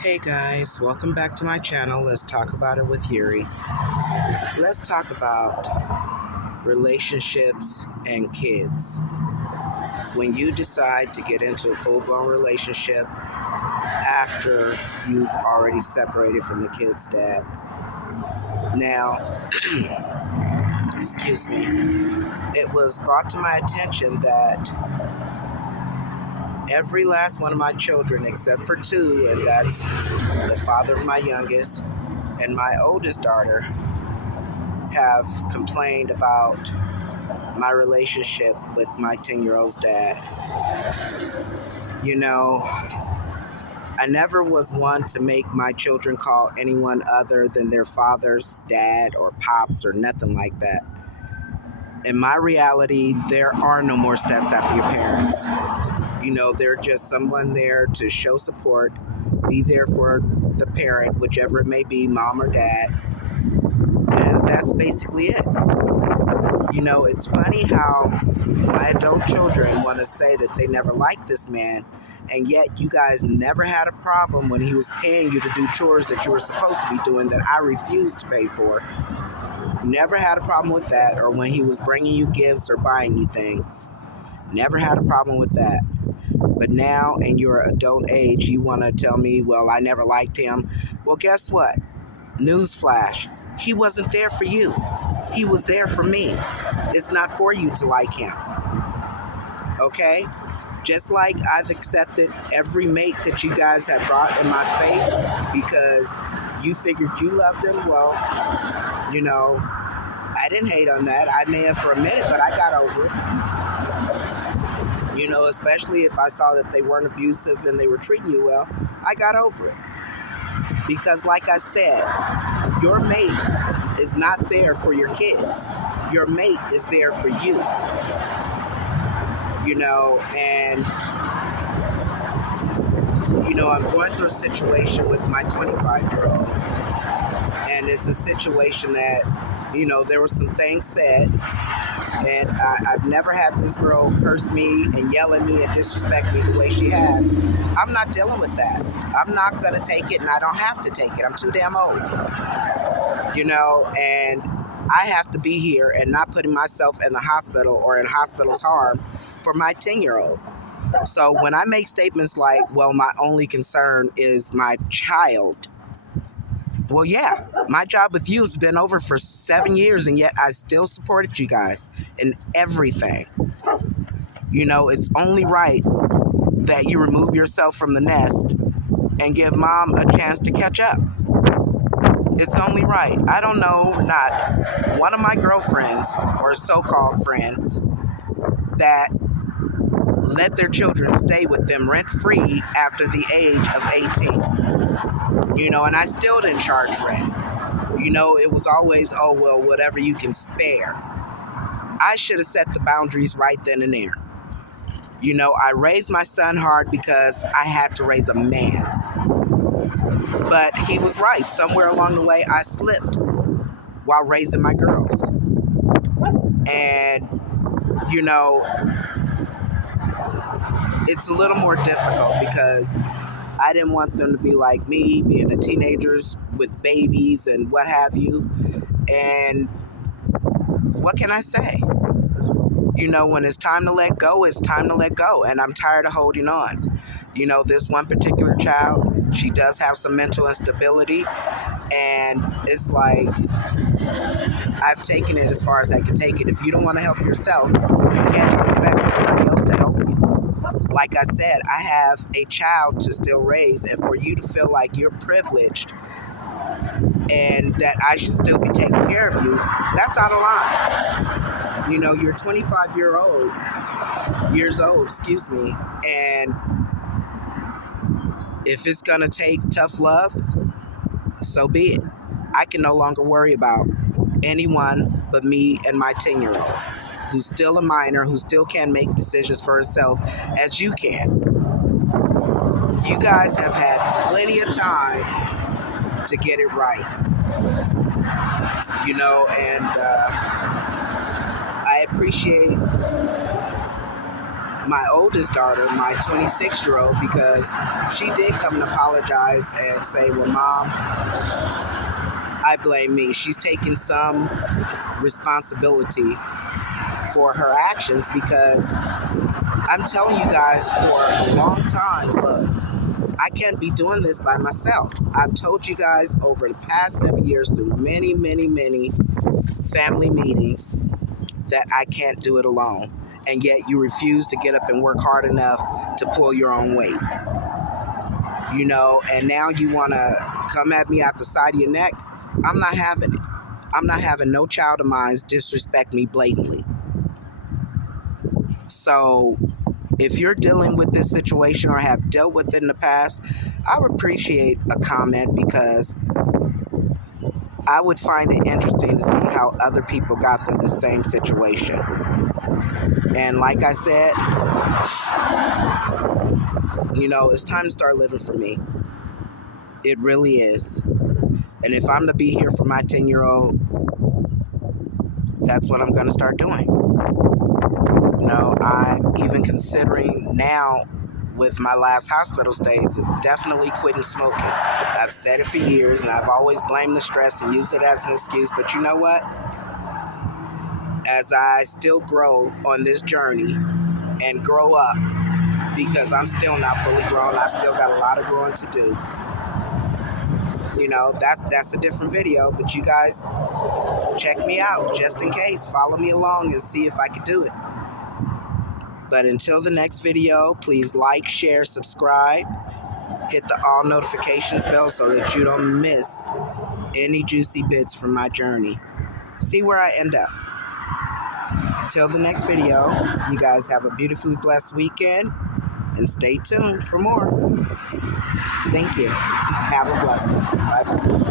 Hey guys, welcome back to my channel. Let's talk about it with Yuri. Let's talk about relationships and kids. When you decide to get into a full blown relationship after you've already separated from the kid's dad. Now, excuse me, it was brought to my attention that every last one of my children, except for two, and that's the father of my youngest and my oldest daughter, have complained about my relationship with my 10-year-old's dad. You know, I never was one to make my children call anyone other than their father's dad or pops or nothing like that. In my reality, there are no more steps after your parents. They're just someone there to show support, be there for the parent, whichever it may be, mom or dad, and that's basically it. It's funny how my adult children want to say that they never liked this man, and yet you guys never had a problem when he was paying you to do chores that you were supposed to be doing that I refused to pay for. Never had a problem with that, or when he was bringing you gifts or buying you things. Never had a problem with that. But now, in your adult age, you want to tell me, well, I never liked him. Well, guess what? Newsflash. He wasn't there for you. He was there for me. It's not for you to like him. Okay? Just like I've accepted every mate that you guys have brought in my faith because you figured you loved him. Well, I didn't hate on that. I may have for a minute, but I got over it. Especially if I saw that they weren't abusive and they were treating you well, I got over it. Because like I said, your mate is not there for your kids. Your mate is there for you. And I'm going through a situation with my 25-year-old. And it's a situation that, there were some things said. And I've never had this girl curse me and yell at me and disrespect me the way she has. I'm not dealing with that. I'm not going to take it, and I don't have to take it. I'm too damn old. And I have to be here and not putting myself in the hospital or in hospital's harm for my 10-year-old. So when I make statements like, well, my only concern is my child, well, yeah, my job with you has been over for 7 years, and yet I still supported you guys in everything. It's only right that you remove yourself from the nest and give mom a chance to catch up. It's only right. I don't know not one of my girlfriends or so-called friends that let their children stay with them rent-free after the age of 18. And I still didn't charge rent. It was always, oh, well, whatever you can spare. I should have set the boundaries right then and there. I raised my son hard because I had to raise a man. But he was right. Somewhere along the way, I slipped while raising my girls. And, it's a little more difficult because I didn't want them to be like me, being the teenagers with babies and what have you. And what can I say? When it's time to let go, it's time to let go. And I'm tired of holding on. This one particular child, she does have some mental instability. And it's like, I've taken it as far as I can take it. If you don't want to help yourself, you can't expect somebody else to help you. Like I said, I have a child to still raise, and for you to feel like you're privileged and that I should still be taking care of you, that's out of line. You're 25 years old, and if it's gonna take tough love, so be it. I can no longer worry about anyone but me and my 10-year-old, who's still a minor, who still can't make decisions for herself as you can. You guys have had plenty of time to get it right. And I appreciate my oldest daughter, my 26-year-old, because she did come and apologize and say, well, Mom, I blame me. She's taking some responsibility for her actions, because I'm telling you guys for a long time, look, I can't be doing this by myself. I've told you guys over the past 7 years through many, many, many family meetings that I can't do it alone. And yet you refuse to get up and work hard enough to pull your own weight. You know, and now you want to come at me out the side of your neck. I'm not having it. I'm not having no child of mine disrespect me blatantly. So if you're dealing with this situation or have dealt with it in the past, I would appreciate a comment, because I would find it interesting to see how other people got through the same situation. And like I said, you know, it's time to start living for me. It really is. And if I'm to be here for my 10-year-old, that's what I'm going to start doing. You know, I'm even considering now, with my last hospital stays, definitely quitting smoking. I've said it for years, and I've always blamed the stress and used it as an excuse. But you know what? As I still grow on this journey and grow up, because I'm still not fully grown, I still got a lot of growing to do. You know, that's a different video, but you guys check me out just in case. Follow me along and see if I could do it. But until the next video, please like, share, subscribe, hit the all notifications bell so that you don't miss any juicy bits from my journey. See where I end up. Until the next video, you guys have a beautifully blessed weekend, and stay tuned for more. Thank you. Have a blessed one. Bye-bye.